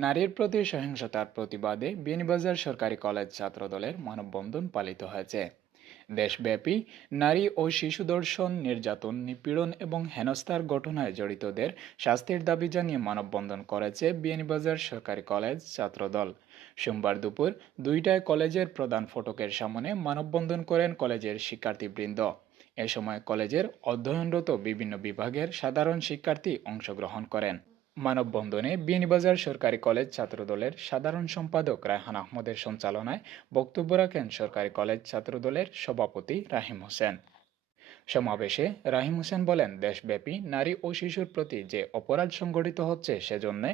নারীর প্রতি সহিংসতার প্রতিবাদে বিয়ানীবাজার সরকারি কলেজ ছাত্রদলের মানববন্ধন পালিত হয়েছে। দেশব্যাপী নারী ও শিশু ধর্ষণ, নির্যাতন, নিপীড়ন এবং হেনস্থার ঘটনায় জড়িতদের শাস্তির দাবি জানিয়ে মানববন্ধন করেছে বিয়ানীবাজার সরকারি কলেজ ছাত্রদল। সোমবার দুপুর 2টায় কলেজের প্রধান ফটকের সামনে মানববন্ধন করেন কলেজের শিক্ষার্থীবৃন্দ। এ সময় কলেজের অধ্যয়নরত বিভিন্ন বিভাগের সাধারণ শিক্ষার্থী অংশগ্রহণ করেন। মানববন্ধনে বিয়ানীবাজার সরকারি কলেজ ছাত্রদলের সাধারণ সম্পাদক রায়হান আহমদের সঞ্চালনায় বক্তব্য রাখেন সরকারি কলেজ ছাত্রদলের সভাপতি রাহিম হোসেন। সমাবেশে রাহিম হোসেন বলেন, দেশব্যাপী নারী ও শিশুর প্রতি যে অপরাধ সংঘটিত হচ্ছে, সেজন্য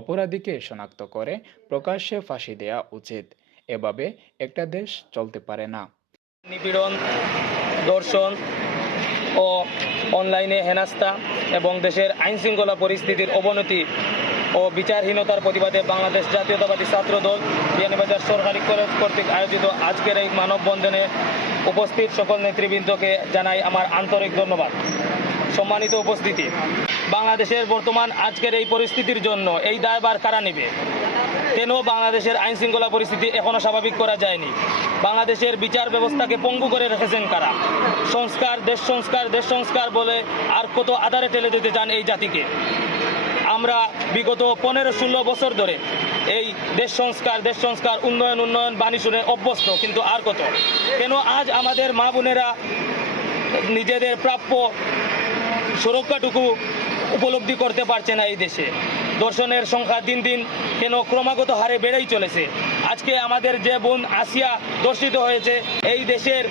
অপরাধীকে শনাক্ত করে প্রকাশ্যে ফাঁসি দেয়া উচিত। এভাবে একটা দেশ চলতে পারে না। নিপীড়ন, ধর্ষণ ও অনলাইনে হেনস্থা এবং দেশের আইনশৃঙ্খলা পরিস্থিতির অবনতি ও বিচারহীনতার প্রতিবাদে বাংলাদেশ জাতীয়তাবাদী ছাত্রদল বিয়ানীবাজার সরকারি কলেজ কর্তৃক আয়োজিত আজকের এই মানববন্ধনে উপস্থিত সকল নেতৃবৃন্দকে জানাই আমার আন্তরিক ধন্যবাদ। সম্মানিত উপস্থিতি, বাংলাদেশের বর্তমান আজকের এই পরিস্থিতির জন্য এই দায়ভার কারা নেবে? কেন বাংলাদেশের আইনশৃঙ্খলা পরিস্থিতি এখনো স্বাভাবিক করা যায়নি? বাংলাদেশের বিচার ব্যবস্থাকে পঙ্গু করে রেখেছেন কারা? সংস্কার, দেশ সংস্কার বলে আর কত আধারে ঠেলে দিতে চান এই জাতিকে? আমরা বিগত 15-16 বছর ধরে এই দেশ সংস্কার উন্নয়ন বাণী শুনে অভ্যস্ত, কিন্তু আর কত? কেন আজ আমাদের মা বোনেরা নিজেদের প্রাপ্য সুরক্ষাটুকু উপলব্ধি করতে পারছে না? এই দেশে ধর্ষণের সংখ্যা দিন দিন কেন ক্রমাগত হারে বেড়েই চলেছে। আজকে আমাদের যে বোন আসিয়া ধর্ষিত হয়েছে, এই দেশের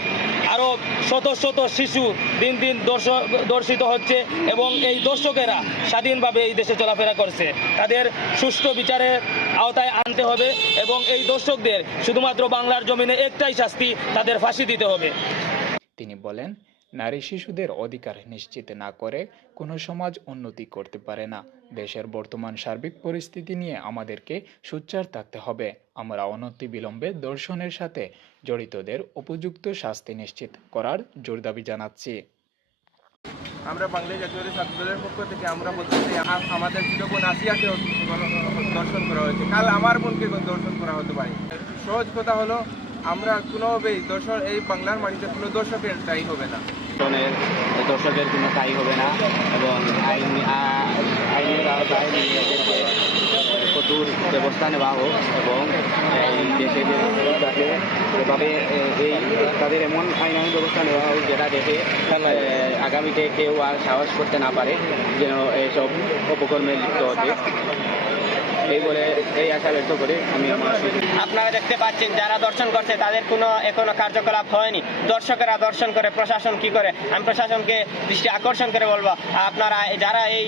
আরও শত শত শিশু দিন দিন ধর্ষিত হচ্ছে এবং এই দর্শকেরা স্বাধীনভাবে এই দেশে চলাফেরা করছে। তাদের সুষ্ঠু বিচারের আওতায় আনতে হবে এবং এই দর্শকদের শুধুমাত্র বাংলার জমিনে একটাই শাস্তি, তাদের ফাঁসি দিতে হবে। তিনি বলেন, নারী শিশুদের অধিকার নিশ্চিত না করে কোনো সমাজ উন্নতি করতে পারে না। দেশের বর্তমান সার্বিক পরিস্থিতি নিয়ে আমাদেরকে সোচ্চার থাকতে হবে। আমরা অনতিবিলম্বে ধর্ষণের সাথে জড়িতদের উপযুক্ত শাস্তি নিশ্চিত করার জোর দাবি জানাচ্ছি। আমরা বাংলাদেশ জাতীয় ছাত্রদলের পক্ষ থেকে আমরা বলতেছি, আমাদের ছোট বোন আসিয়াকে দর্শন করা হয়েছে, কাল আমার বোনকে দর্শন করা হতে পারে। সহজ কথা হলো, আমরা কোনোভাবেই দর্শন এই বাংলার মাটিতে কোনো দর্শকের দায়ী হবে না। দর্শকের কোনো দায়ী হবে না এবং আইনের আওতায় কঠোর ব্যবস্থা নেওয়া হোক এবং দেশে যাতে এভাবে তাদের এমন আইনানুগ ব্যবস্থা নেওয়া হোক যেটা দেখে আগামীতে কেউ আর সাহস করতে না পারে যেন এইসব অপকর্মে লিপ্ত হতে। এই বলে এই আশা ব্যক্ত করে আমি আমার। আপনারা দেখতে পাচ্ছেন যারা দর্শন করছে তাদের কোনো এখনো কার্যকলাপ হয়নি। দর্শকেরা দর্শন করে, প্রশাসন কি করে? আমি প্রশাসনকে দৃষ্টি আকর্ষণ করে বলবো, আপনারা যারা এই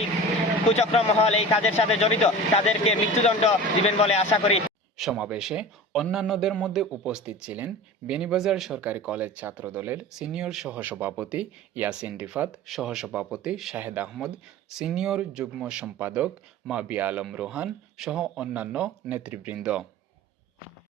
কুচক্র মহল এই কাজের সাথে জড়িত তাদেরকে মৃত্যুদণ্ড দিবেন বলে আশা করি। সমাবেশে অন্যান্যদের মধ্যে উপস্থিত ছিলেন বিয়ানীবাজার সরকারি কলেজ ছাত্রদলের সিনিয়র সহসভাপতি ইয়াসিন রিফাত, সহসভাপতি শাহেদ আহমদ, সিনিয়র যুগ্ম সম্পাদক মাবিয়া আলম রোহান সহ অন্যান্য নেতৃবৃন্দ।